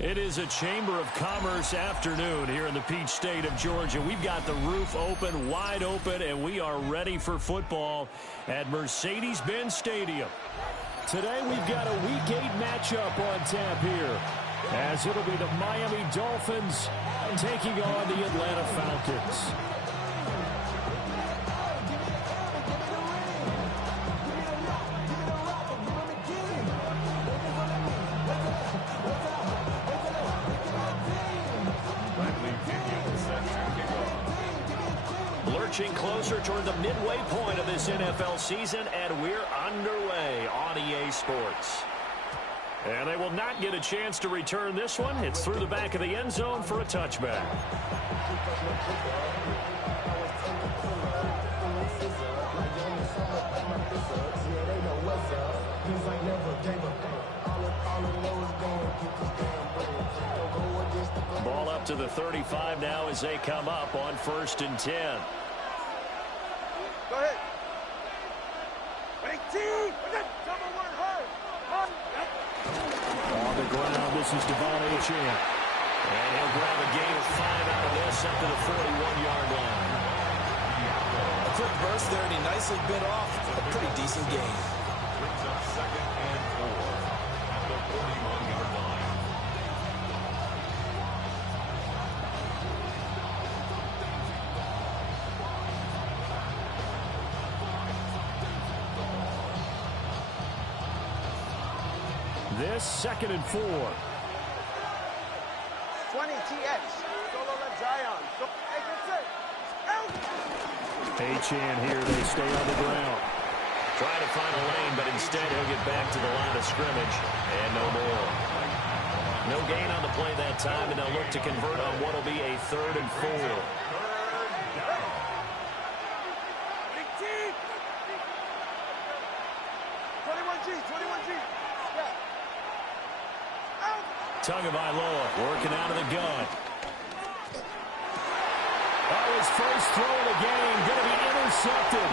It is a Chamber of Commerce afternoon here in the Peach State of Georgia. We've got the roof open, wide open, and we are ready for football at Mercedes-Benz Stadium. Today we've got a Week 8 matchup on tap here, as it'll be the Miami Dolphins taking on the Atlanta Falcons. Lurching closer toward the midway point of this NFL season, and we're underway on EA Sports. And they will not get a chance to return this one. It's through the back of the end zone for a touchback. Ball up to the 35 now as they come up on 1st and 10. Go ahead. 18. On the ground, this is Devon Achane. And he'll grab a gain of 5 out of this up to the 41-yard line. A quick burst there, and he nicely bit off a pretty decent gain. Brings up 2nd and 4 at the 41-yard line. This 2nd and 4. 20 TX. Solo left Zion. Hey, that's it. Achane here, they stay on the ground. Trying to find a lane, but instead he'll get back to the line of scrimmage. And no more. No gain on the play that time, and they'll look to convert on what will be a 3rd and 4. 21G. Tagovailoa working out of the gun. Oh, his first throw of the game going to be intercepted.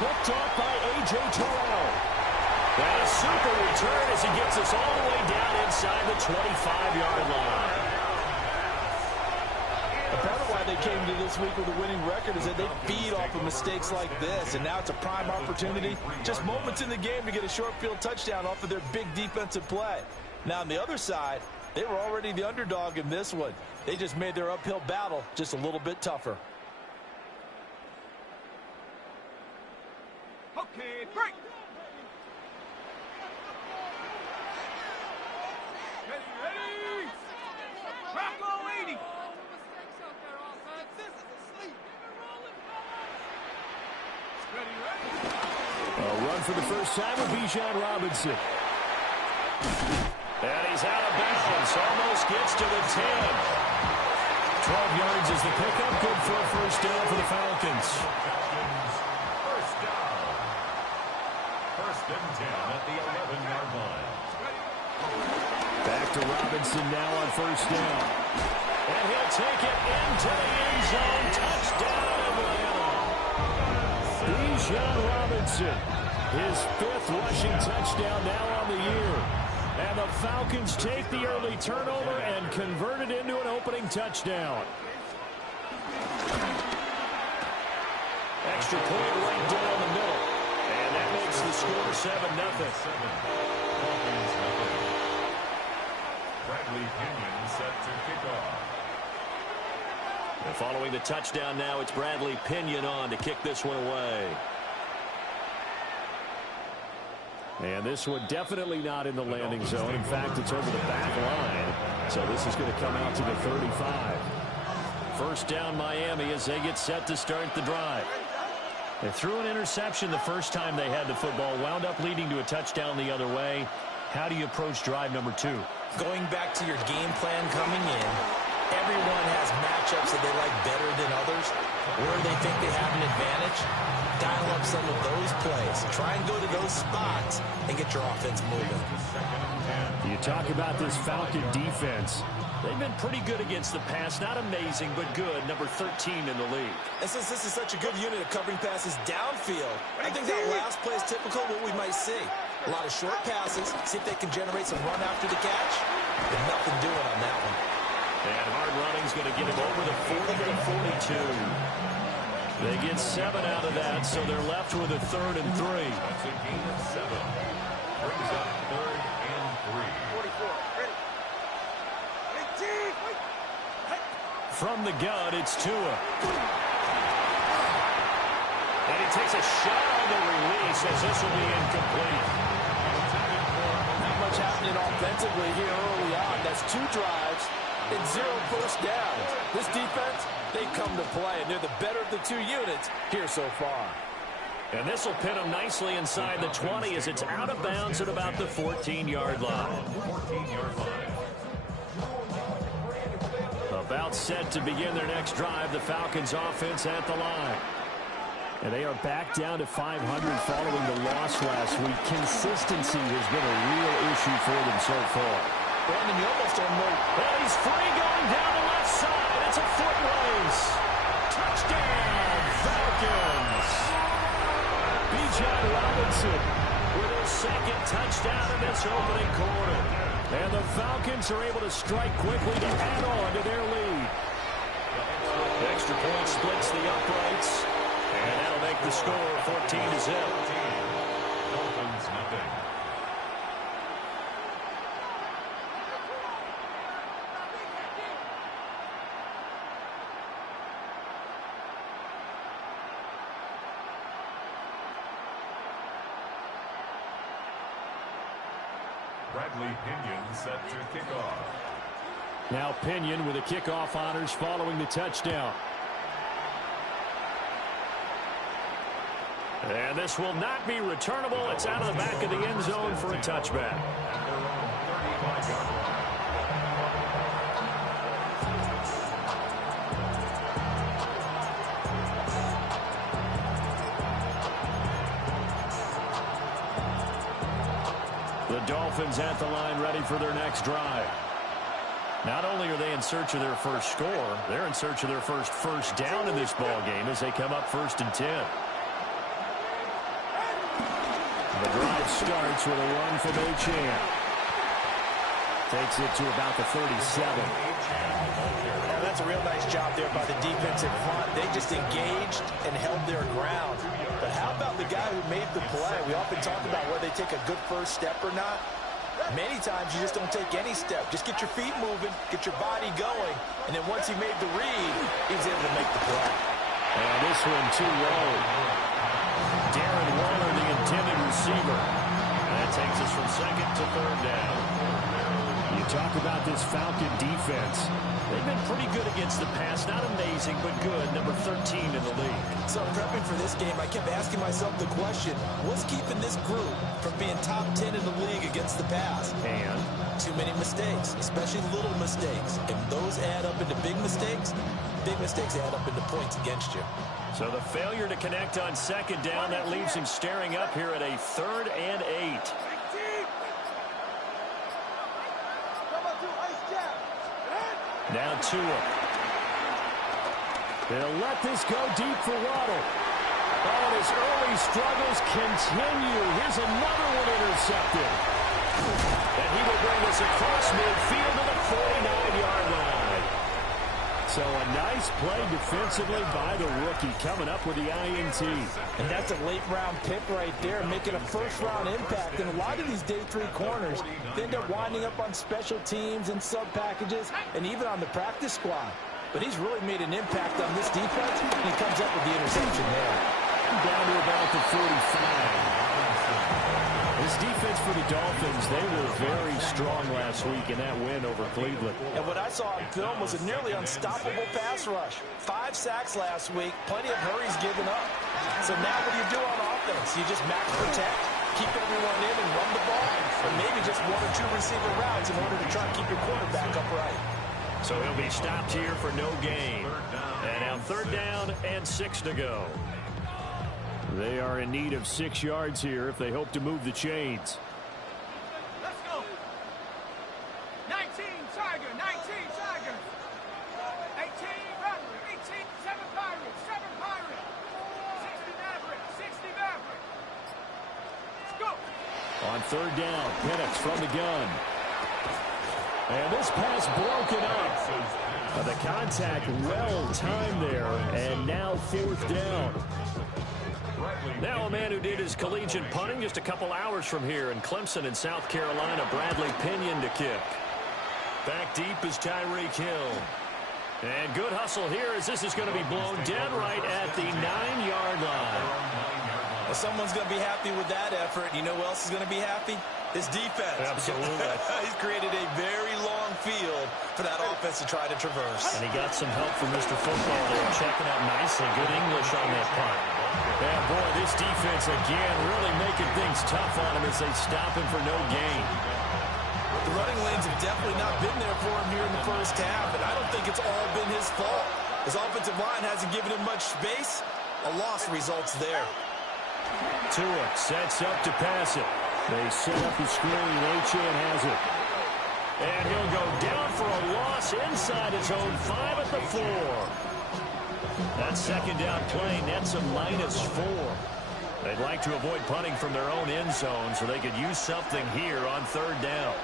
Picked off by A.J. Terrell. And a super return as he gets us all the way down inside the 25-yard line. A part of why they came to this week with a winning record is that they feed off of mistakes like this, and now it's a prime opportunity. Just moments in the game to get a short field touchdown off of their big defensive play. Now, on the other side, they were already the underdog in this one. They just made their uphill battle just a little bit tougher. Okay, break. Ready. Rocco 80. A run for the first time with Bijan Robinson. And he's out of bounds. Almost gets to the 10. 12 yards is the pickup. Good for a first down for the Falcons. First down. 1st and 10 at the 11-yard line. Back to Robinson now on 1st down. And he'll take it into the end zone. Touchdown, Atlanta. Bijan Robinson, his 5th rushing touchdown now on the year. And the Falcons take the early turnover and convert it into an opening touchdown. Extra point right down the middle. And that makes the score 7-0. Bradley Pinion set to kick off. And following the touchdown now, it's Bradley Pinion on to kick this one away. And this one definitely not in the landing zone. In fact, it's over the back line. So this is going to come out to the 35. First down Miami as they get set to start the drive. They threw an interception the first time they had the football. Wound up leading to a touchdown the other way. How do you approach drive number 2? Going back to your game plan coming in, everyone has matchups that they like better than others, where they think they have an advantage. Dial up some of those plays. Try and go to those spots and get your offense moving. You talk about this Falcon defense. They've been pretty good against the pass. Not amazing, but good. Number 13 in the league. And since this is such a good unit of covering passes downfield, I think that last play is typical of what we might see. A lot of short passes. See if they can generate some run after the catch. And nothing doing on that one. And hard running's going to get him over the 40 to the 42. They get 7 out of that, so they're left with a 3rd and 3. That's a gain of 7. Brings up 3rd and 3. 44. Ready. 18. Wait. From the gun, it's Tua. And he takes a shot on the release as this will be incomplete. Not much happening offensively here early on. That's 2 drives and 0 first downs. This defense, they come to play, and they're the better of the 2 units here so far. And this will pin him nicely inside the 20 as it's out of bounds at about the 14-yard line. 14-yard line. About set to begin their next drive, the Falcons offense at the line. And they are back down to 500 following the loss last week. Consistency has been a real issue for them so far. Brandon, you almost don't know. Well, he's free going down the left side. It's a foot race. Touchdown, Falcons. Bijan Robinson with his 2nd touchdown in this opening quarter. And the Falcons are able to strike quickly to add on to their lead. The extra point splits the uprights. And that'll make the score 14 to 0. Dolphins nothing. Bradley Pinion set to kick off. Now Pinion with the kickoff honors following the touchdown. And this will not be returnable. It's out of the back of the end zone for a touchback. At their own 35-yard line. The Dolphins at the line ready for their next drive. Not only are they in search of their first score, they're in search of their first down in this ball game as they come up 1st and 10. The drive starts with a run from Achane. Takes it to about the 37. Oh, that's a real nice job there by the defensive front. They just engaged and held their ground. But how about the guy who made the play? We often talk about whether they take a good first step or not. Many times you just don't take any step. Just get your feet moving, get your body going, and then once he made the read, he was able to make the play. And this one too low. Darren Waller, the intended receiver. That takes us from 2nd to 3rd down. You talk about this Falcon defense. They've been pretty good against the pass. Not amazing, but good. Number 13 in the league. So prepping for this game, I kept asking myself the question, what's keeping this group from being top 10 in the league against the pass? And too many mistakes, especially little mistakes. And those add up into big mistakes. Big mistakes add up into points against you. so the failure to connect on 2nd down, that leaves him staring up here at a 3rd and 8. Now Tua. They'll let this go deep for Waddle. Oh, and his early struggles continue. Here's another one intercepted. And he will bring us across midfield to the 49-yard line. So a nice play defensively by the rookie, coming up with the INT. And that's a late-round pick right there, making a first-round impact. And a lot of these day 3 corners, they end up winding up on special teams and sub-packages and even on the practice squad. But he's really made an impact on this defense, and he comes up with the interception there. Down to about the 45. This defense for the Dolphins, they were very strong last week in that win over Cleveland. And what I saw on film was a nearly unstoppable pass rush. 5 sacks last week, plenty of hurries given up. So now what do you do on offense? You just max protect, keep everyone in and run the ball, or maybe just 1 or 2 receiver routes in order to try and keep your quarterback upright. So he'll be stopped here for no gain. And now 3rd down and 6 to go. They are in need of 6 yards here if they hope to move the chains. Let's go. 19 Tiger, 19 Tiger. 18 Rapper, 18, 7 Pirate, 7 Pirate. 60 Maverick, 60 Maverick. Let's go. On 3rd down, Penix from the gun. And this pass broken up. The contact well timed there, and now 4th down. Now a man who did his collegiate punting just a couple hours from here in Clemson in South Carolina, Bradley Pinion to kick. Back deep is Tyreek Hill. And good hustle here as this is going to be blown dead right at the 9-yard line. Well, someone's going to be happy with that effort. You know who else is going to be happy? His defense. Absolutely. He's created a very long field for that offense to try to traverse. And he got some help from Mr. Football there, checking out nicely. Good English on that punt. And boy, this defense again really making things tough on him as they stop him for no gain. The running lanes have definitely not been there for him here in the first half, and I don't think it's all been his fault. His offensive line hasn't given him much space. A loss results there. Tua sets up to pass it. They set up the screen. Achane has it. And he'll go down for a loss inside his own 5 at the 4. That second down play nets a -4. They'd like to avoid punting from their own end zone so they could use something here on 3rd down.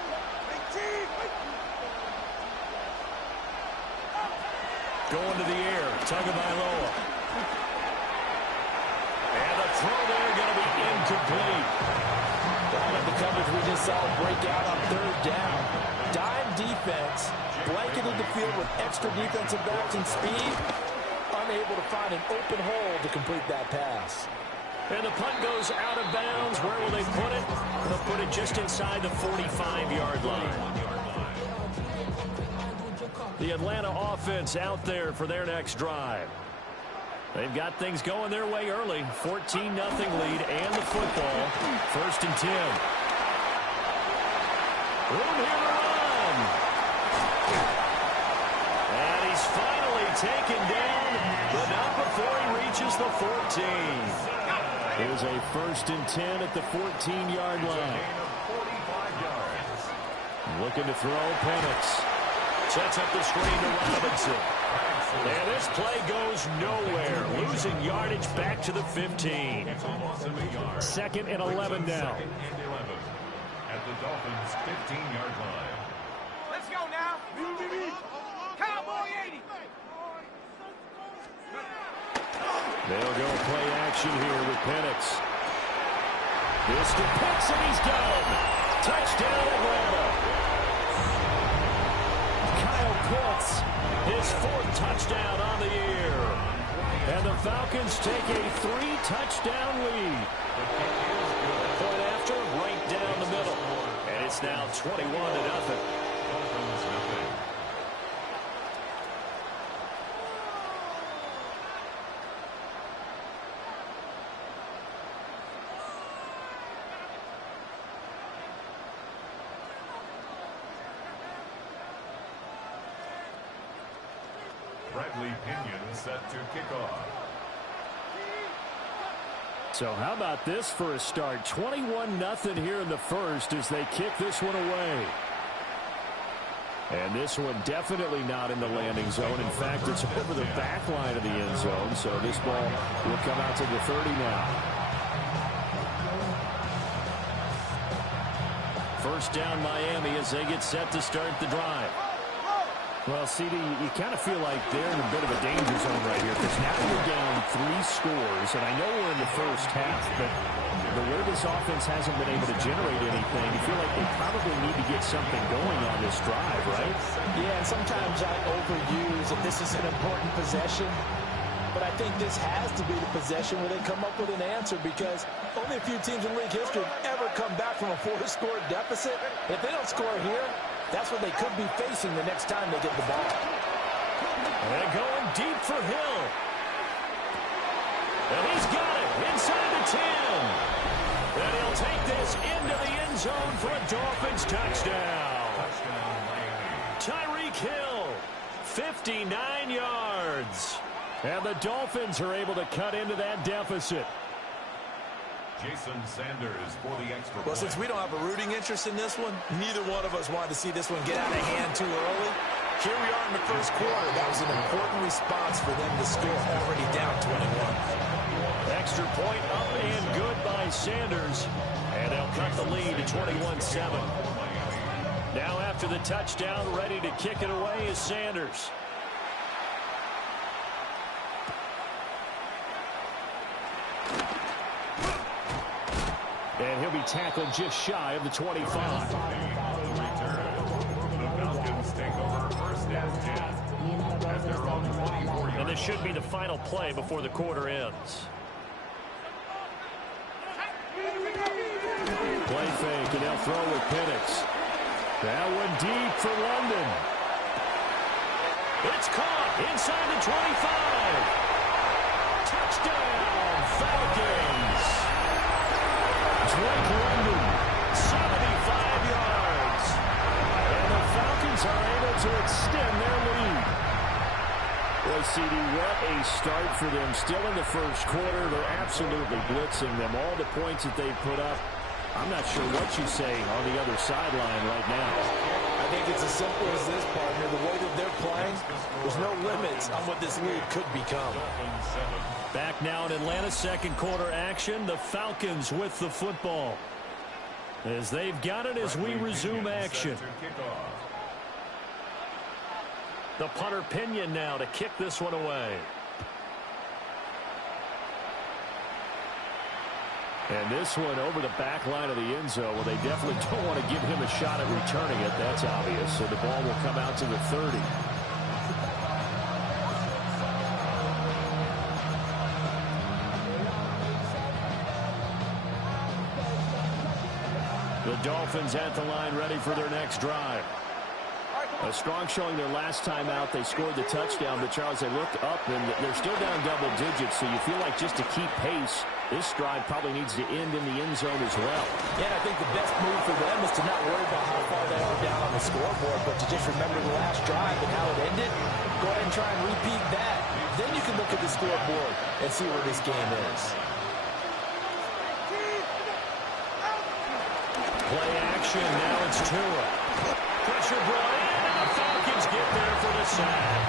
Going to the air, Tagovailoa. And the throw there going to be incomplete. Down at the coverage we just saw break out on 3rd down. Dime defense, blanketed the field with extra defensive backs and speed, unable to find an open hole to complete that pass. And the punt goes out of bounds. Where will they put it? They'll put it just inside the 45-yard line. The Atlanta offense out there for their next drive. They've got things going their way early. 14-0 lead and the football. 1st and 10. Room here to run. And he's finally taken down, but not before he reaches the 14. Here's a 1st and 10 at the 14-yard line. Looking to throw Penix. Sets up the screen to Robinson. And this play goes nowhere. Losing yardage back to the 15. 2nd and 11 now. At the Dolphins' 15-yard line. Let's go now. Cowboy 80. They'll go play action here with Penix. This to Pitts, and he's done. Touchdown Atlanta. Kyle Pitts, his 4th touchdown on the year. And the Falcons take a 3-touchdown lead. Point after, right down the middle. And it's now 21-0. Bradley Pinion set to kick off. So how about this for a start? 21-0 here in the first as they kick this one away. And this one definitely not in the landing zone. In fact, it's over the back line of the end zone. So this ball will come out to the 30 now. 1st down Miami as they get set to start the drive. Well, CD, you kind of feel like they're in a bit of a danger zone right here because now you're down 3 scores, and I know we're in the first half, but the way this offense hasn't been able to generate anything, you feel like they probably need to get something going on this drive, right? Yeah, and sometimes I overuse that this is an important possession, but I think this has to be the possession where they come up with an answer because only a few teams in league history have ever come back from a 4-score deficit. If they don't score here, that's what they could be facing the next time they get the ball. And going deep for Hill. And he's got it inside the 10. And he'll take this into the end zone for a Dolphins touchdown. Tyreek Hill, 59 yards. And the Dolphins are able to cut into that deficit. Jason Sanders for the extra point. Well, since we don't have a rooting interest in this one, neither one of us wanted to see this one get out of hand too early. Here we are in the first quarter. That was an important response for them to score already down 21. Extra point up and good by Sanders. And they'll cut the lead to 21-7. Now after after the touchdown, ready to kick it away is Sanders. And he'll be tackled just shy of the 25. The Falcons take over first and 10 at their own 24-yard. And this should be the final play before the quarter ends. Play fake, and they'll throw with Penix. That one deep for London. It's caught inside the 25. Touchdown, Falcons. Drake London, 75 yards. And the Falcons are able to extend their lead. Boy, CD, what a start for them. Still in the first quarter, they're absolutely blitzing them. All the points that they've put up, I'm not sure what you say on the other sideline right now. I think it's as simple as this, partner. The way that they're playing, there's no limits on what this league could become. Back now in Atlanta's second quarter action, the Falcons with the football. As they've got it as we resume action. The punter Pinion now to kick this one away. And this one over the back line of the end zone. Well, they definitely don't want to give him a shot at returning it. That's obvious. So the ball will come out to the 30. The Dolphins at the line ready for their next drive. A strong showing their last time out. They scored the touchdown, but Charles, they looked up, and they're still down double digits, so you feel like just to keep pace, this drive probably needs to end in the end zone as well. Yeah, and I think the best move for them is to not worry about how far they are down on the scoreboard, but to just remember the last drive and how it ended. Go ahead and try and repeat that. Then you can look at the scoreboard and see where this game is. Play action, now it's Tua. Pressure brought in, and the Falcons get there for the sack.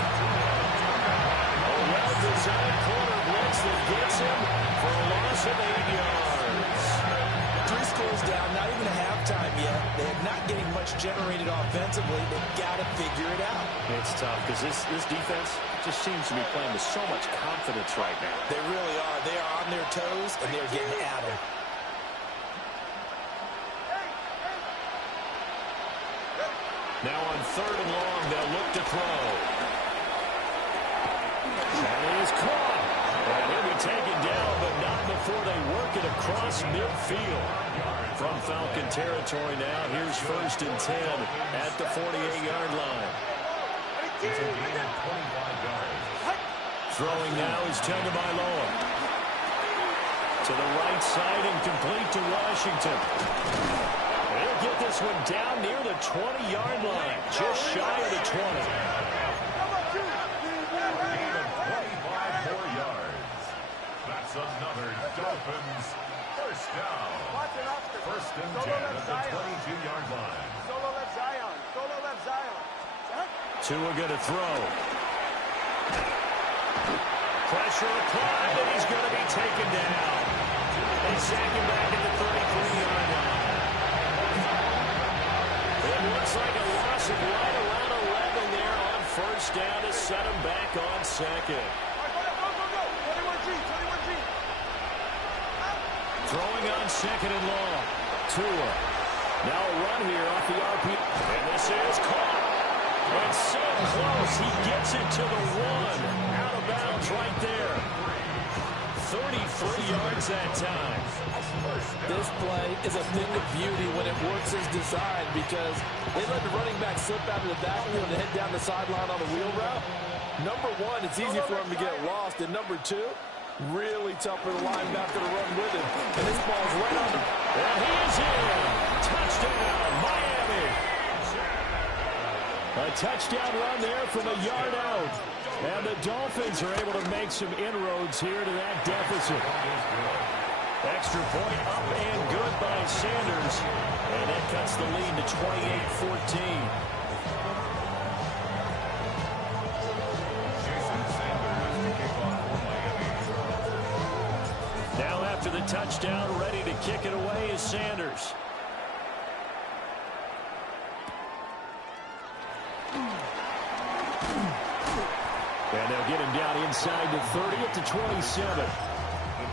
A well-designed corner blitz that gets him for a loss of 8 yards. 3 scores down, not even a halftime yet. They're not getting much generated offensively. They've got to figure it out. It's tough because this defense just seems to be playing with so much confidence right now. They really are. They are on their toes, and they're getting at them. Now on 3rd and long, they'll look to throw. That is caught. And he'll be taken down, but not before they work it across midfield. From Falcon territory now, here's 1st and 10 at the 48-yard line. Throwing now is Tagovailoa. To the right side and complete to Washington. They'll get this one down near the 20-yard line, just shy of the 20. 25 more yards. That's another Dolphins first down. 1st and 10 at the 22-yard line. Solo left Zion. Solo left Zion. Tua going to throw. Pressure applied, and he's going to be taken down. They sack him back at the 33-yard line. It looks like a loss of right around 11 there on 1st down to set him back on 2nd. Go. 21G. Throwing on 2nd and long. Tua. Now a run here off the RP. And this is caught. And so close. He gets it to the 1. Out of bounds right there. 33 yards that time. This play is a thing of beauty when it works as designed because they let the running back slip out of the backfield and head down the sideline on the wheel route. Number 1, it's easy for him to get lost. And number 2, really tough for the linebacker to run with him. And this ball's right on the... And he is in. Touchdown, Miami. A touchdown run there from a yard out. And the Dolphins are able to make some inroads here to that deficit. Extra point up and good by Sanders. And that cuts the lead to 28-14. Now after the touchdown, ready to kick it away is Sanders. And they'll get him down inside the 30 at the 27. The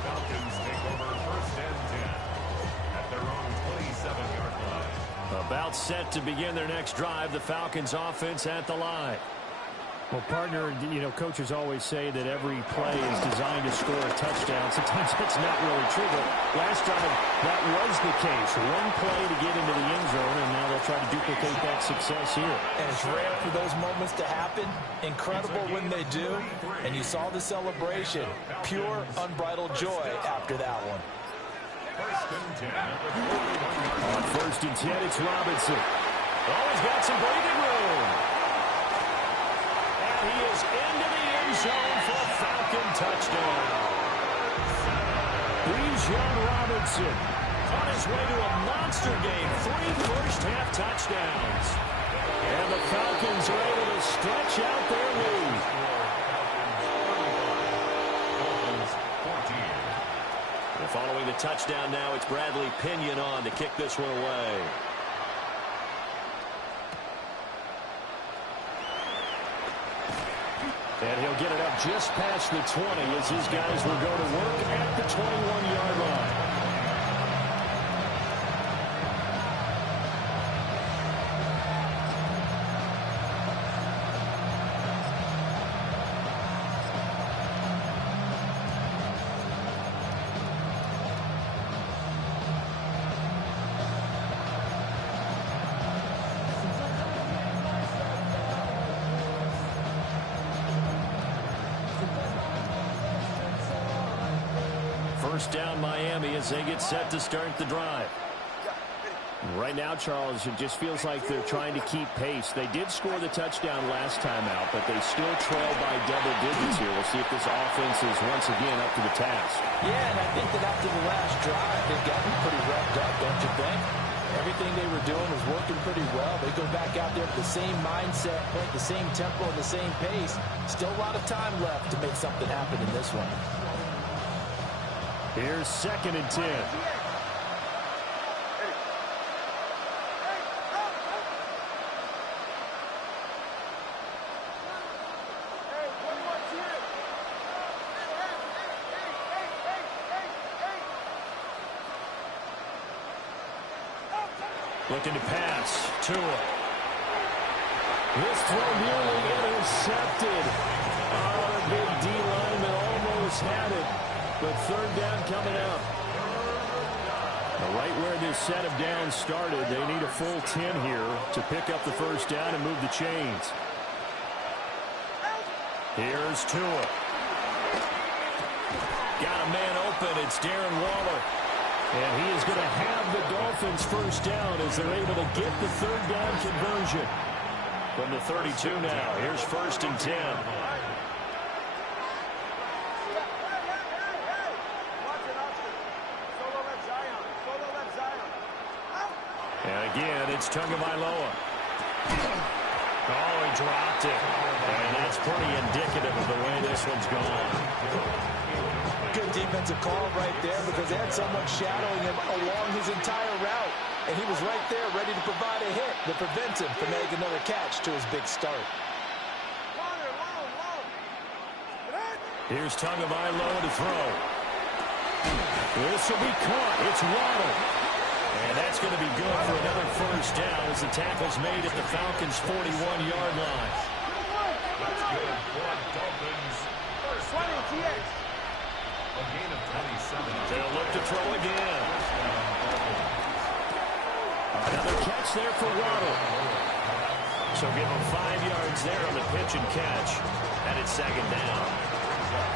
Falcons take over first and 10 at their own 27-yard line. About set to begin their next drive. The Falcons offense at the line. Well, partner, you know, coaches always say that every play is designed to score a touchdown. Sometimes that's not really true, but last drive that was the case. One play to get into the end zone, and now they'll try to duplicate that success here. And it's rare for those moments to happen. Incredible when they do. And you saw the celebration. Pure, unbridled joy after that one. First and 10 at the 41-yard line. On first and 10, it's Robinson. Oh, he's got some breathing room. And he is into the end zone for a Falcon touchdown. Bijan Robinson on his way to a monster game. 3 first-half touchdowns. And the Falcons are able to stretch out their lead. And following the touchdown now, it's Bradley Pinion on to kick this one away. And he'll get it up just past the 20 as his guys will go to work at the 21-yard line. First down Miami as they get set to start the drive. Right now, Charles, it just feels like they're trying to keep pace. They did score the touchdown last time out, but they still trail by double digits here. We'll see if this offense is once again up to the task. Yeah, and I think that after the last drive, they've gotten pretty revved up, don't you think? Everything they were doing was working pretty well. They go back out there with the same mindset, the same tempo, and the same pace. Still a lot of time left to make something happen in this one. Here's second and 10. Looking to pass. Tua. This throw nearly intercepted. Oh, a big D lineman almost had it. But third down coming up. Right where this set of downs started, they need a full 10 here to pick up the first down and move the chains. Here's Tua. Got a man open. It's Darren Waller. And he is going to have the Dolphins first down as they're able to get the third down conversion. From the 32 now, here's first and 10. And again, it's Tagovailoa. Oh, he dropped it. And that's pretty indicative of the way this one's gone. Good defensive call right there because they had someone shadowing him along his entire route. And he was right there ready to provide a hit to prevent him from making another catch to his big start. Here's Tagovailoa to throw. This will be caught. It's Waddle. And that's going to be good for another first down as the tackle's made at the Falcons' 41-yard line. That's good for Dolphins. First down. A gain of 27. They'll look to throw again. Another catch there for Waddle. So give him 5 yards there on the pitch and catch. And it's second down.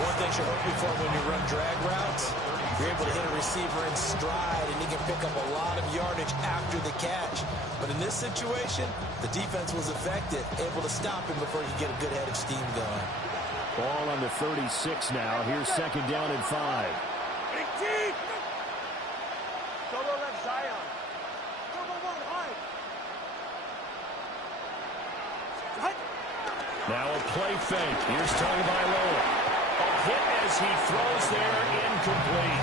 One thing should hope you for when you run drag routes, you're able to hit a receiver in stride, and he can pick up a lot of yardage after the catch. But in this situation, the defense was effective, able to stop him before he could get a good head of steam going. Ball on the 36 now. Here's second down and 5. Big team! Solo left Zion. Double one high. Now a play fake. Here's Tagovailoa. A hit as he throws there, incomplete.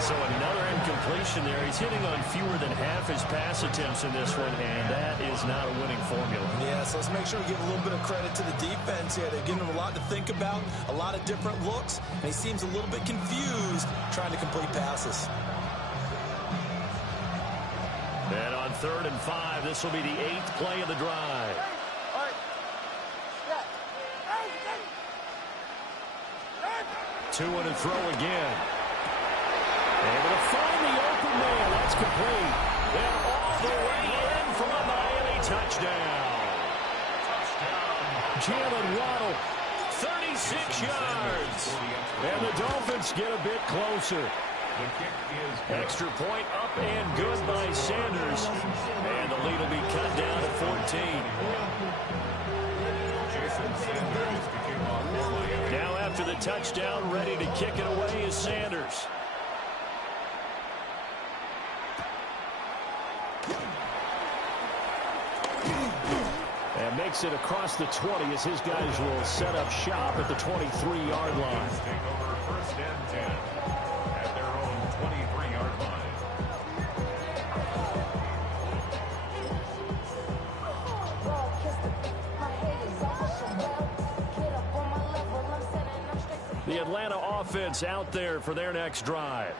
So another completion there. He's hitting on fewer than half his pass attempts in this one, and that is not a winning formula. Yeah, so let's make sure we give a little bit of credit to the defense here. They've given him a lot to think about, a lot of different looks, and he seems a little bit confused trying to complete passes. And on 3rd and 5, this will be the 8th play of the drive. Two and throw again. Able to find the open man. That's complete. And all the way in from a Miami touchdown. Jalen Waddle, 36 yards. And the Dolphins get a bit closer. Extra point up and good by Sanders. And the lead will be cut down to 14. Now after the touchdown, ready to kick it away is Sanders. And makes it across the 20 as his guys will set up shop at the 23-yard line. Take over 1st and 10 at their own 23-yard line. The Atlanta offense out there for their next drive.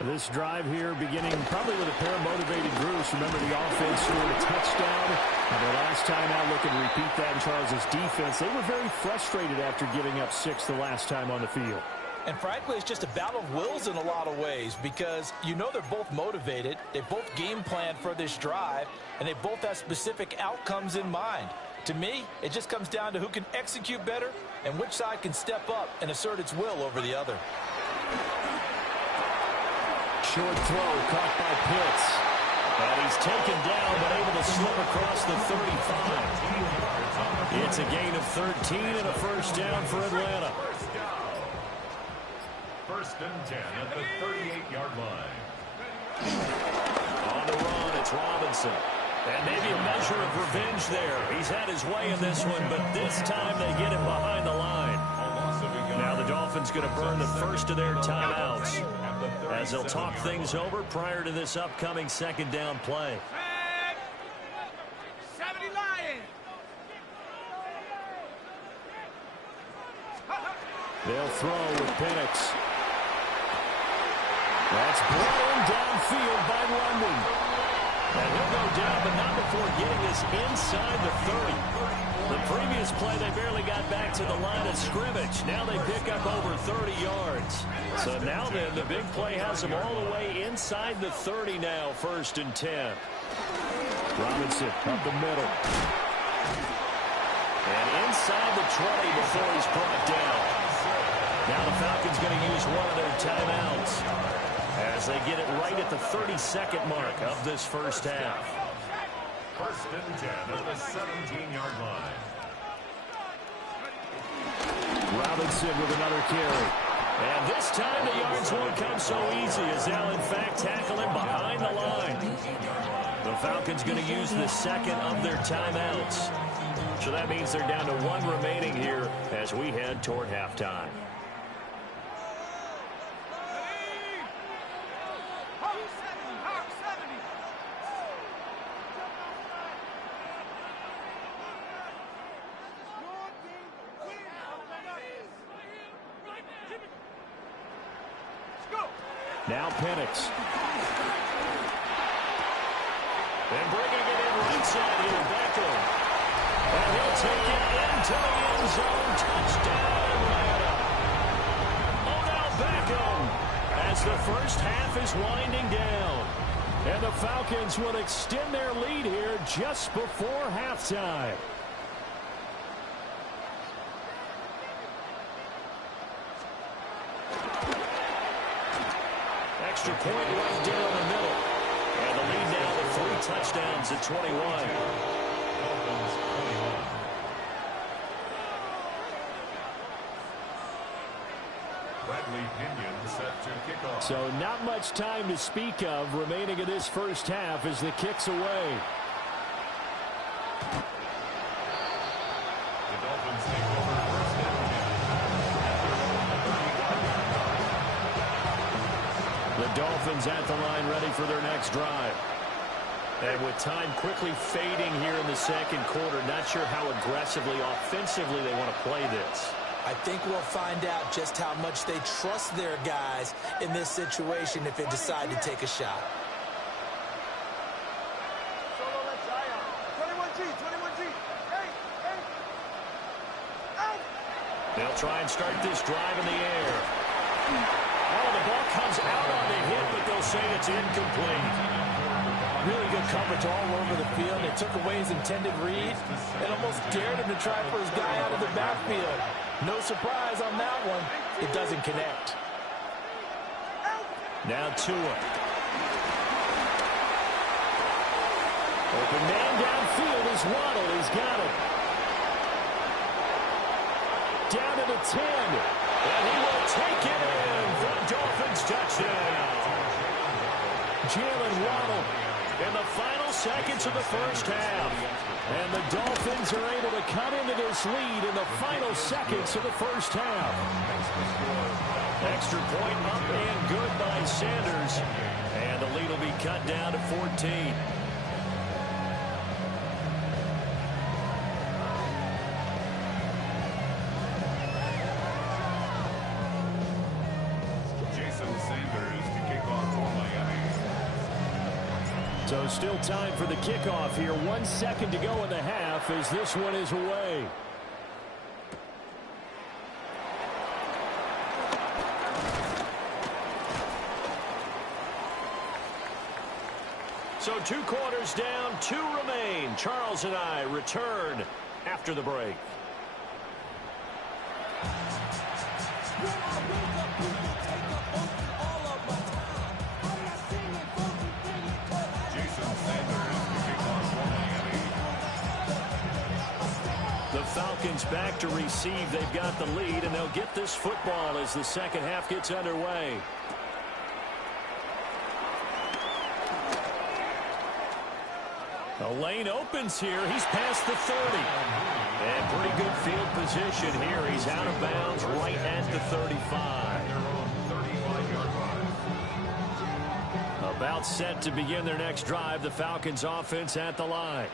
This drive here beginning probably with a pair of motivated groups. Remember, the offense scored a touchdown. And their last time out, looking to repeat that in Charles' defense. They were very frustrated after giving up 6 the last time on the field. And frankly, it's just a battle of wills in a lot of ways because you know they're both motivated. They both game plan for this drive, and they both have specific outcomes in mind. To me, it just comes down to who can execute better and which side can step up and assert its will over the other. Short throw caught by Pitts. And he's taken down but able to slip across the 35. It's a gain of 13 and a first down for Atlanta. 1st and 10 at the 38-yard line. On the run, it's Robinson. And maybe a measure of revenge there. He's had his way in this one, but this time they get him behind the line. Now the Dolphins going to burn the first of their timeouts as they'll talk things over prior to this upcoming 2nd down play. 70 Lions. They'll throw with Penix. That's blown downfield by London. And he'll go down, but not before getting this inside the 30. The previous play, they barely got back to the line of scrimmage. Now they pick up over 30 yards. So now then, the big play has them all the way inside the 30 now, 1st and 10. Robinson up the middle. And inside the 20 before he's brought down. Now the Falcons going to use one of their timeouts as they get it right at the 32nd mark of this first half. 1st and 10 at the 17-yard line. Robinson with another carry. And this time the yards won't come so easy as they'll in fact tackle him behind the line. The Falcons going to use the 2nd of their timeouts. So that means they're down to 1 remaining here as we head toward halftime. Now Penix. And bringing it in right side here, Beckham. And he'll take it into the end zone. Touchdown, Atlanta. Odell Beckham as the first half is winding down. And the Falcons will extend their lead here just before halftime. Extra point right down the middle. And the lead now to 3 touchdowns at 21. Set to kick off. So not much time to speak of remaining in this first half as the kick's away. The Dolphins take over 1st and 10. The Dolphins at the line, ready for their next drive. And with time quickly fading here in the second quarter, not sure how aggressively, offensively they want to play this. I think we'll find out just how much they trust their guys in this situation if they decide to take a shot. 21G, 21G. Hey, hey. Out. They'll try and start this drive in the air. Oh, the ball comes out on the hit, but they'll say it's incomplete. Really good coverage all over the field. They took away his intended read and almost dared him to try for his guy out of the backfield. No surprise on that one. It doesn't connect. Now Tua. Open man downfield is Waddle. He's got it. Down to the 10. And he will take it in for a Dolphins touchdown. Jalen Waddle in the final seconds of the first half. And the Dolphins are able to cut into this lead in the final seconds of the first half. Extra point up and good by Sanders. And the lead will be cut down to 14. So still time for the kickoff here. 1 second to go in the half as this one is away. So 2 quarters down, 2 remain. Charles and I return after the break. The Falcons back to receive. They've got the lead, and they'll get this football as the second half gets underway. The lane opens here. He's past the 30. And pretty good field position here. He's out of bounds right at the 35. About set to begin their next drive. The Falcons offense at the line.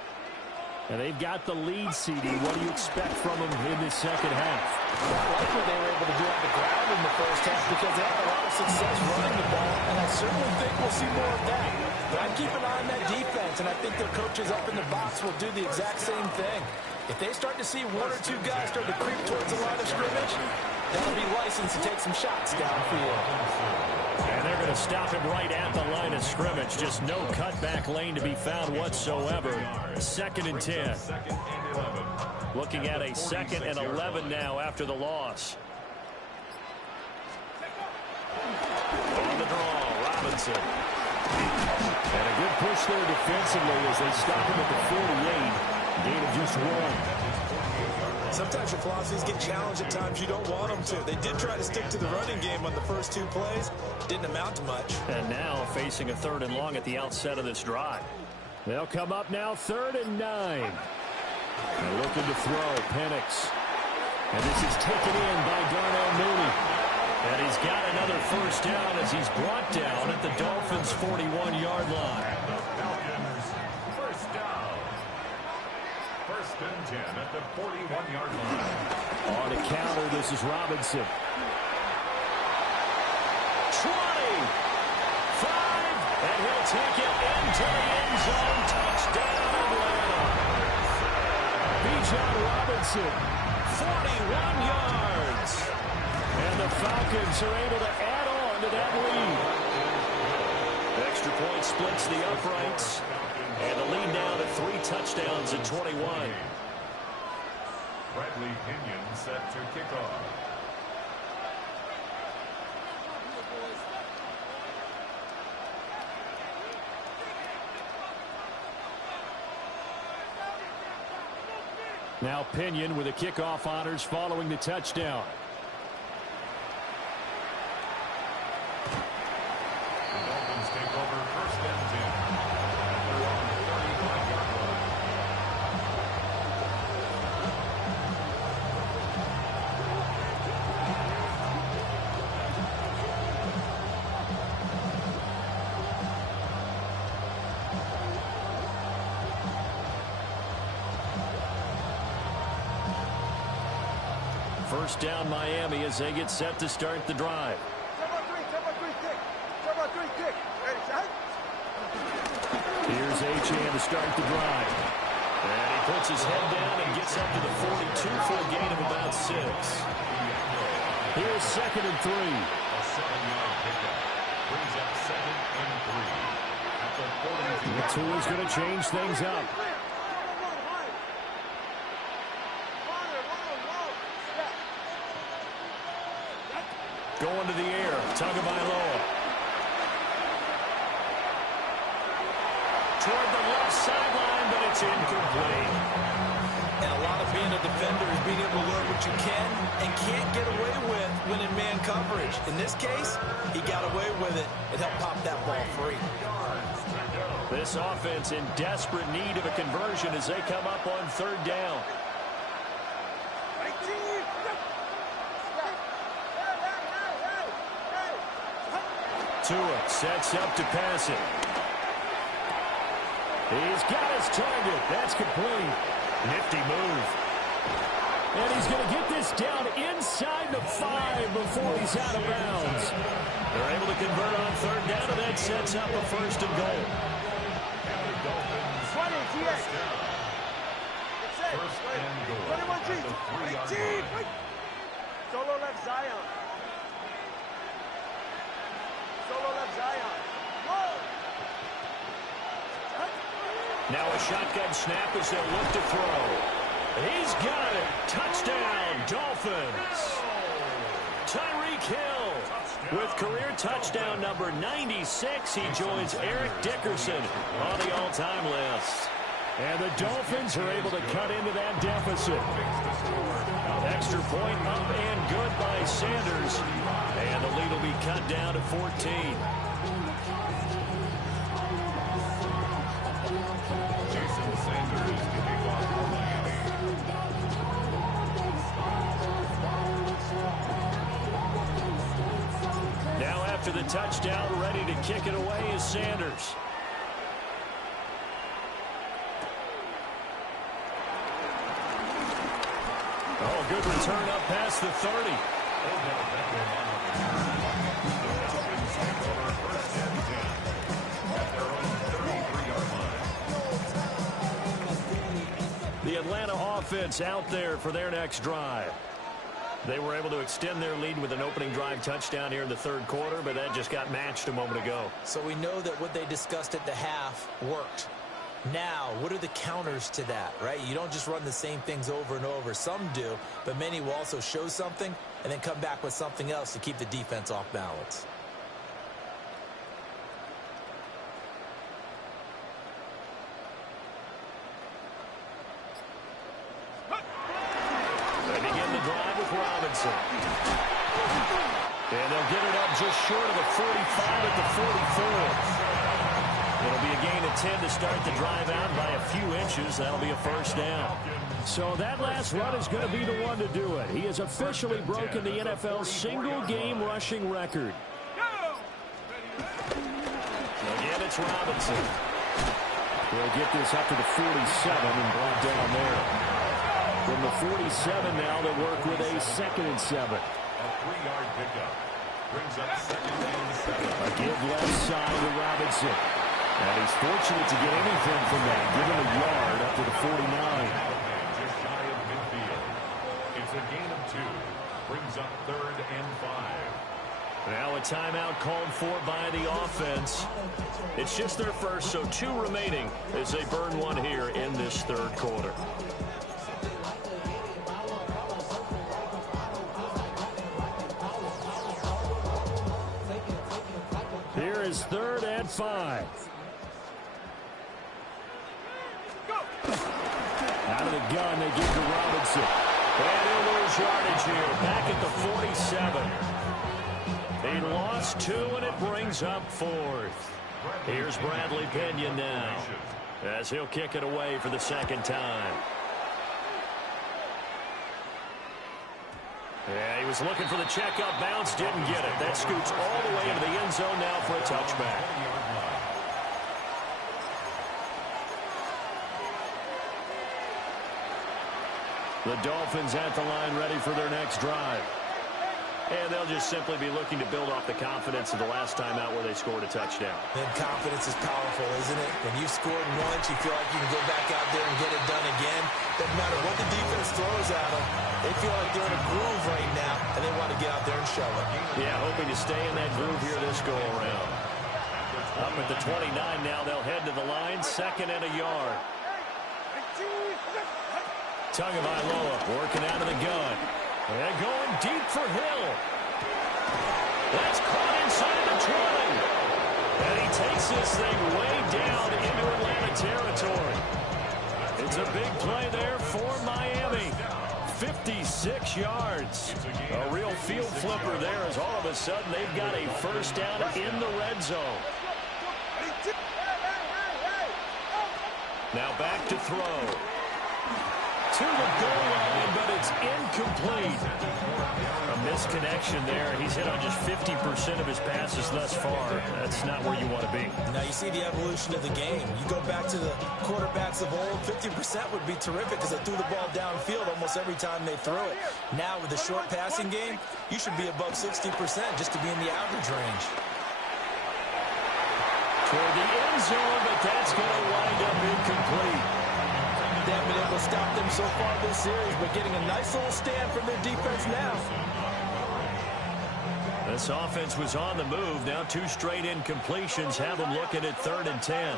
And they've got the lead, CD. What do you expect from them in this second half? I like what they were able to do on the ground in the first half because they had a lot of success running the ball, and I certainly think we'll see more of that. But I'd keep an eye on that defense, and I think their coaches up in the box will do the exact same thing. If they start to see 1 or 2 guys start to creep towards the line of scrimmage, they'll be licensed to take some shots downfield. And they're going to stop him right at the line of scrimmage. Just no cutback lane to be found whatsoever. 2nd and 10. Looking at a 2nd and 11 now after the loss. On the draw, Robinson. And a good push there defensively as they stop him at the 48. Gain of just 1. Sometimes your philosophies get challenged at times you don't want them to. They did try to stick to the running game on the first 2 plays. Didn't amount to much. And now facing a 3rd and long at the outset of this drive. They'll come up now 3rd and 9. They're looking to throw. Penix. And this is taken in by Darnell Mooney. And he's got another first down as he's brought down at the Dolphins' 41-yard line. First down. 1st and 10 at the 41-yard line. On a counter, this is Robinson. 20. 5. And he'll take it into the end zone. Touchdown, Atlanta. Bijan Robinson, 41 yards. And the Falcons are able to add on to that lead. Extra point splits the uprights. And the lead now to 3 touchdowns at 21. Bradley Pinion set to kick off. Now Pinion with the kickoff honors following the touchdown. The Dolphins take over 1st and 10. At their own 35-yard line. First down Miami as they get set to start the drive. Here's Achane to start the drive. And he puts his head down and gets up to the 42 for a gain of about 6. Here's 2nd and 3. A 7-yard pickup. Brings up 2nd and 3. At the 42. Tua's going to change things up. Going to the air, Tagovailoa. Toward the left sideline, but it's incomplete. And a lot of being a defender is being able to learn what you can and can't get away with when in man coverage. In this case, he got away with it and helped pop that ball free. This offense in desperate need of a conversion as they come up on 3rd down. Tua sets up to pass it. He's got his target. That's complete. Nifty move. And he's going to get this down inside the 5 before he's out of bounds. They're able to convert on 3rd down, and that sets up a 1st and goal. First and goal. 21 G. 18. Solo left Zion. Solo left Zion. Whoa. Now a shotgun snap as they'll look to throw. He's got it. Touchdown, Dolphins. Tyreek Hill with career touchdown number 96. He joins Eric Dickerson on the all-time list. And the Dolphins are able to cut into that deficit. Extra point up and good by Sanders. And the lead will be cut down to 14. Jason Sanders kicking off for Miami. Now after the touchdown, ready to kick it away is Sanders. Oh, good return up past the 30. The Atlanta offense out there for their next drive. They were able to extend their lead with an opening drive touchdown here in the 3rd quarter, but that just got matched a moment ago. So we know that what they discussed at the half worked. Now, what are the counters to that, right? You don't just run the same things over and over. Some do, but many will also show something and then come back with something else to keep the defense off balance. They begin the drive with Robinson. And they'll get it up just short of the 45 at the 44. It'll be a gain of 10 to start the drive out by a few inches. That'll be a 1st down. So that last run is going to be the one to do it. He has officially broken the NFL single-game rushing record. Again, it's Robinson. He'll get this up to the 47 and brought down there. From the 47 now, they'll work with a 2nd and 7. A 3-yard pickup. Brings up 2nd and 7. A give left side to Robinson. And he's fortunate to get anything from that. Give him a yard up to the 49. Just shy of midfield. It's a gain of 2. Brings up 3rd and 5. Now a timeout called for by the offense. It's just their first, so 2 remaining as they burn one here in this 3rd quarter. Here is 3rd and 5. Out of the gun, they give to Robinson. And he'll lose yardage here, back at the 47. He lost 2, and it brings up 4th. Here's Bradley Pinion now, as he'll kick it away for the 2nd time. Yeah, he was looking for the checkup bounce, didn't get it. That scoots all the way into the end zone now for a touchback. The Dolphins at the line ready for their next drive. And they'll just simply be looking to build off the confidence of the last time out where they scored a touchdown. And confidence is powerful, isn't it? When you scored once, you feel like you can go back out there and get it done again. Doesn't matter what the defense throws at them. They feel like they're in a groove right now, and they want to get out there and show it. Yeah, hoping to stay in that groove here this go-around. Up at the 29 now, they'll head to the line, 2nd and a yard. Tagovailoa working out of the gun. And going deep for Hill. That's caught inside the 20. And he takes this thing way down into Atlanta territory. It's a big play there for Miami. 56 yards. A real field flipper there as all of a sudden they've got a first down in the red zone. Now back to throw. To the goal line, but it's incomplete. A misconnection there. He's hit on just 50% of his passes thus far. That's not where you want to be. Now you see the evolution of the game. You go back to the quarterbacks of old, 50% would be terrific because they threw the ball downfield almost every time they threw it. Now with the short passing game, you should be above 60% just to be in the average range. Toward the end zone, but that's going to wind up incomplete. They haven't been able to stop them so far this series, but getting a nice little stand from their defense now. This offense was on the move. Now 2 straight incompletions have them looking at 3rd and 10.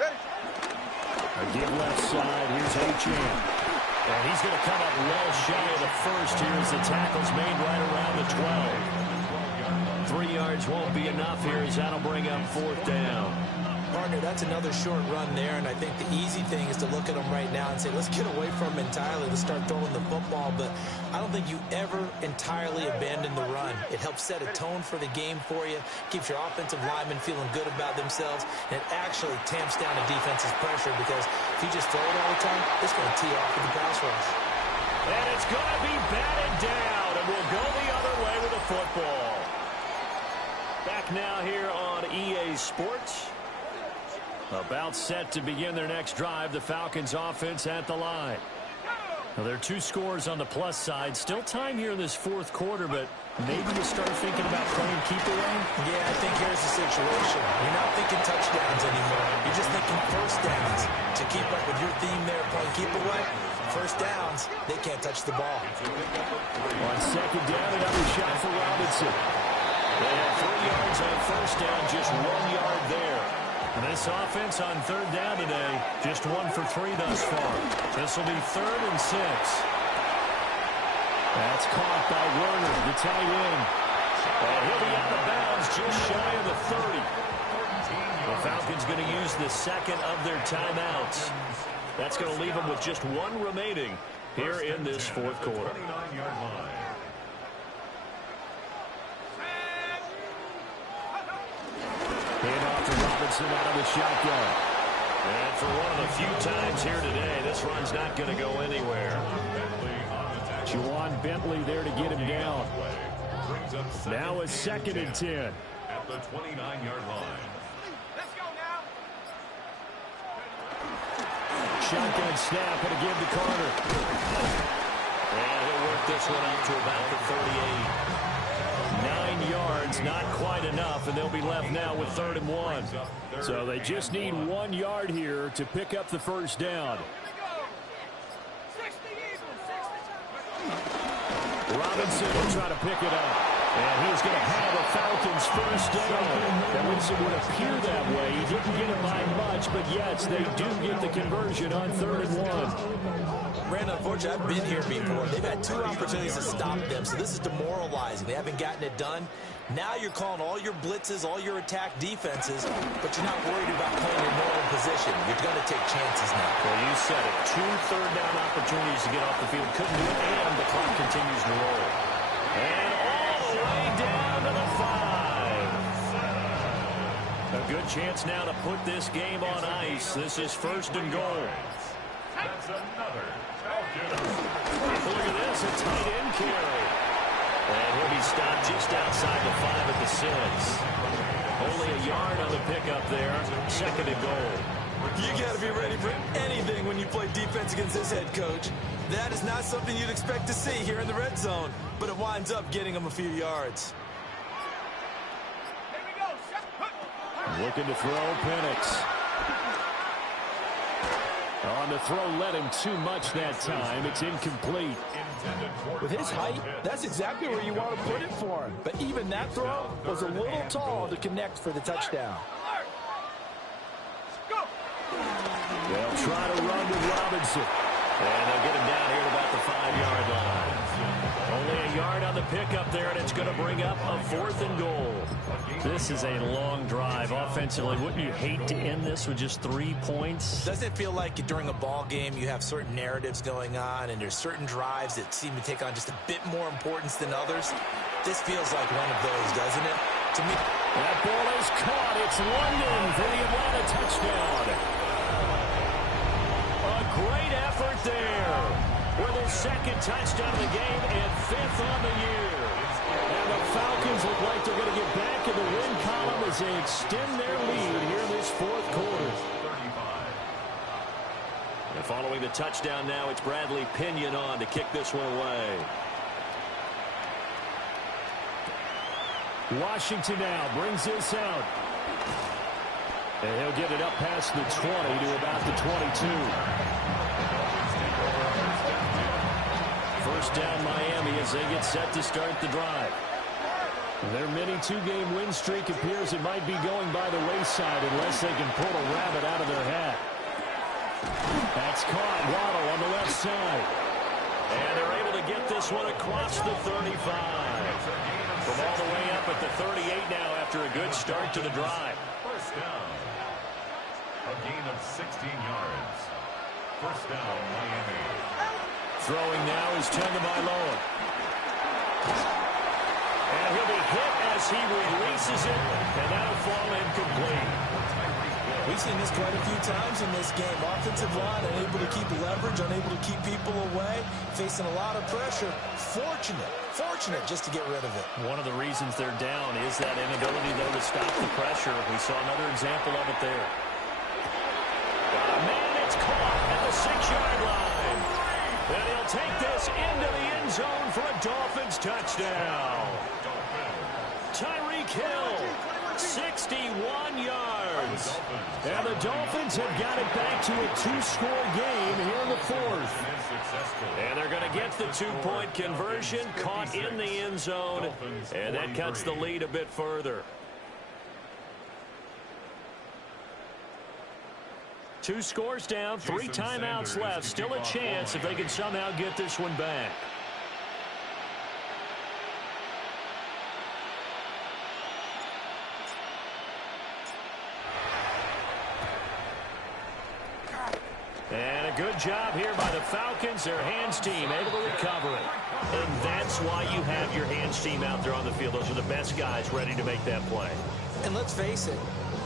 A give left side. Here's H.M. And he's going to come up well shy of the first here as the tackle's made right around the 12. 3 yards won't be enough here as that'll bring up 4th down. Partner, that's another short run there, and I think the easy thing is to look at them right now and say, let's get away from them entirely. Let's start throwing the football, but I don't think you ever entirely abandon the run. It helps set a tone for the game for you, keeps your offensive linemen feeling good about themselves, and it actually tamps down the defense's pressure because if you just throw it all the time, it's going to tee off with the pass rush. And it's going to be batted down, and we'll go the other way with the football. Back now here on EA Sports. About set to begin their next drive, the Falcons offense at the line. Now, there are 2 scores on the plus side. Still time here in this 4th quarter, but maybe you start thinking about playing keep away? Yeah, I think here's the situation. You're not thinking touchdowns anymore. You're just thinking first downs. To keep up with your theme there, playing keep away, first downs, they can't touch the ball. On 2nd down, another shot for Robinson. They have 3 yards on first down, just 1 yard there. And this offense on 3rd down today, just 1 for 3 thus far. This will be 3rd and 6. That's caught by Werner, the tight end. And he'll be out of bounds just shy of the 30. The Falcons going to use the 2nd of their timeouts. That's going to leave them with just 1 remaining here in this 4th quarter. Handoff to Robinson out of the shotgun. And for one of the few times here today, this run's not going to go anywhere. Juwan Bentley there to get him down. Now a 2nd and 10. At the 29-yard line. Let's go now. Shotgun snap and again to Carter. And he'll work this one out to about the 38. 9 yards, not quite enough, and they'll be left now with 3rd and 1. So they just need 1 yard here to pick up the first down. Robinson will try to pick it up. And he's going to have a Falcons first down. At least it would appear that way. He didn't get it by much, but yes, they do get the conversion on 3rd and 1. Brandon, unfortunately, I've been here before. They've had 2 opportunities to stop them, so this is demoralizing. They haven't gotten it done. Now you're calling all your blitzes, all your attack defenses, but you're not worried about playing your normal position. You're going to take chances now. Well, you said it. 2 third-down opportunities to get off the field. Couldn't do it, and the clock continues to roll. And all the way down to the 5. A good chance now to put this game on ice. This is 1st and goal. That's another Falcons. Look at this, a tight end carry. And he'll be stopped just outside the 5 at the 6. Only a yard on the pickup there. 2nd and goal. You got to be ready for anything when you play defense against this head coach. That is not something you'd expect to see here in the red zone, but it winds up getting him a few yards. Here we go. Looking to throw, Penix. On the throw, led him too much that time. It's incomplete. With his height, that's exactly where you want to put it for him. But even that throw was a little tall to connect for the touchdown. They'll try to run with Robinson. And they'll get him down here at about the 5-yard line. Only a yard on the pickup there, and it's going to bring up a 4th and goal. This is a long drive offensively. Wouldn't you hate to end this with just 3 points? Doesn't it feel like during a ball game you have certain narratives going on and there's certain drives that seem to take on just a bit more importance than others? This feels like one of those, doesn't it? To me, that ball is caught. It's London for the Atlanta touchdown. A great effort there with his 2nd touchdown of the game and 5th on the year. And the Falcons look like they're going to get back in the win column as they extend their lead here in this 4th quarter. And following the touchdown now, it's Bradley Pinion on to kick this one away. Washington now brings this out. And he'll get it up past the 20 to about the 22. First down Miami as they get set to start the drive. Their mini 2-game win streak appears it might be going by the wayside unless they can pull a rabbit out of their hat. That's caught. Waddle on the left side. And they're able to get this one across the 35. From all the way up at the 38 now after a good start to the drive. First down. A gain of 16 yards. First down, Miami. Throwing now is Tagovailoa. And he'll be hit as he releases it, and that'll fall incomplete. we've seen this quite a few times in this game. Offensive line unable to keep leverage, unable to keep people away, facing a lot of pressure. Fortunate just to get rid of it. One of the reasons they're down is that inability, though, to stop the pressure. We saw another example of it there. Man, it's caught at the 6-yard line. And he'll take this into the end zone for a Dolphins touchdown. Tyreek Hill, 61 yards. And the Dolphins have got it back to a 2-score game here in the 4th. And they're going to get the 2-point conversion, caught in the end zone, and that cuts the lead a bit further. 2 scores down, 3 timeouts left. Still a chance if they can somehow get this one back. And a good job here by the Falcons. Their hands team able to recover it. And that's why you have your hands team out there on the field. Those are the best guys ready to make that play. And let's face it,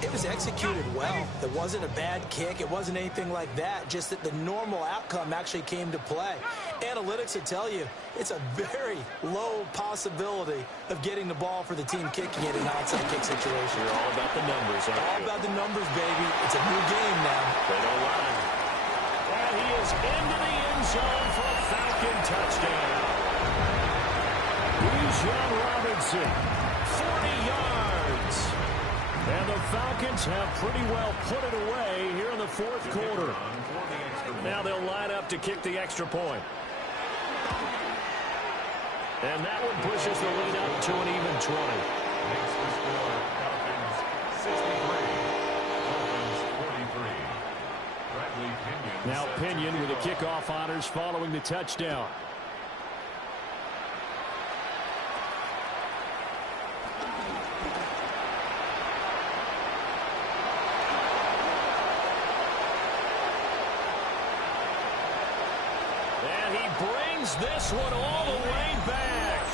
it was executed well. It wasn't a bad kick. It wasn't anything like that. Just that the normal outcome actually came to play. Analytics will tell you it's a very low possibility of getting the ball for the team kicking it in an onside kick situation. You're all about the numbers, aren't you? All about the numbers, baby. It's a new game now. They don't lie. And he is into the end zone for a Falcon touchdown. Bijan Robinson, 40 yards. And the Falcons have pretty well put it away here in the 4th quarter. Now they'll line up to kick the extra point. And that one pushes the lead up to an even 20. Makes the score Falcons 63, Dolphins 43. Bradley Pinion. Now Pinion with the kickoff honors following the touchdown. This one all the way back.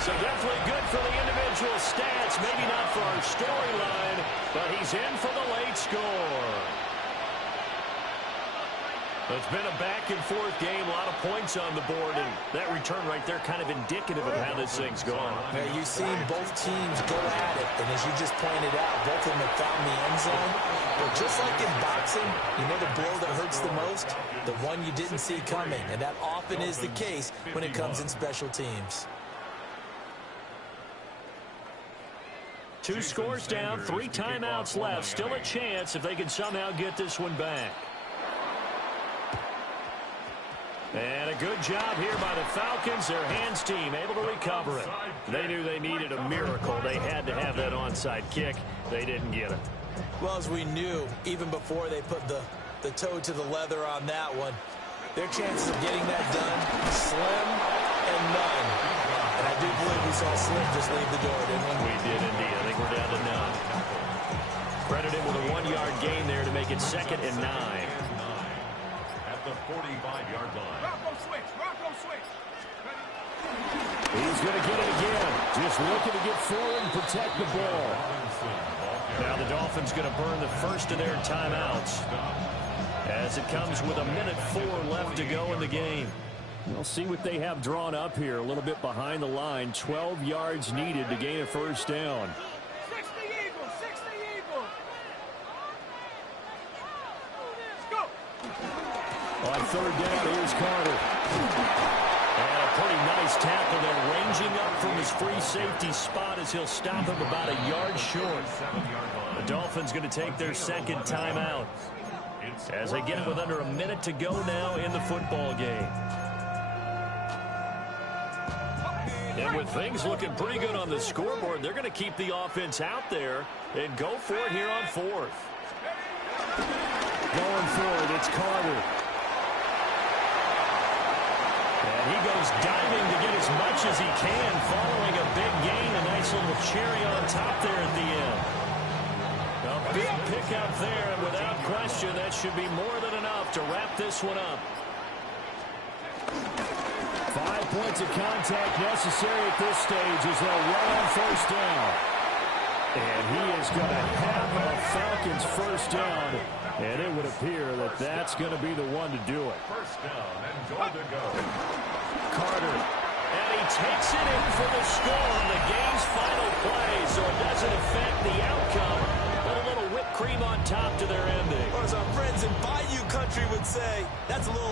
So definitely good for the individual stats. Maybe not for our storyline, but he's in for the late score. It's been a back-and-forth game, a lot of points on the board, and that return right there kind of indicative of how this thing's gone. Yeah, you've seen both teams go at it, and as you just pointed out, both of them have found the end zone. But just like in boxing, you know the blow that hurts the most? The one you didn't see coming, and that often is the case when it comes in special teams. 2 scores down, 3 timeouts left. Still a chance if they can somehow get this one back. And a good job here by the Falcons. Their hands team able to recover it. They knew they needed a miracle. They had to have that onside kick. They didn't get it. Well, as we knew, even before they put the toe to the leather on that one, their chances of getting that done, slim and none. And I do believe we saw Slim just leave the door, didn't we? We did indeed. I think we're down to none. Credit him with a 1-yard gain there to make it 2nd and 9. At the 45-yard line. Rocco switch. Rocco switch. He's going to get it again. Just looking to get forward and protect the ball. Now the Dolphins going to burn the first of their timeouts as it comes with 1:04 left to go in the game. We'll see what they have drawn up here. A little bit behind the line. 12 yards needed to gain a first down. 60 Eagles. 60 Eagles. Let's go. On 3rd down, here's Carter. And a pretty nice tackle there, ranging up from his free safety spot as he'll stop him about a yard short. The Dolphins going to take their 2nd timeout as they get with under a minute to go now in the football game. And with things looking pretty good on the scoreboard, they're going to keep the offense out there and go for it here on 4th. Going forward, it's Carter. And he goes diving to get as much as he can, following a big gain. A nice little cherry on top there at the end. A big pickup there, and without question, that should be more than enough to wrap this one up. 5 points of contact necessary at this stage as they'll run on 1st down. And he is going to have a Falcons first down. And it would appear that that's going to be the one to do it. First down and goal to go. Carter. And he takes it in for the score on the game's final play, so it doesn't affect the outcome. But a little whipped cream on top to their ending. Or as our friends in Bayou Country would say, that's a little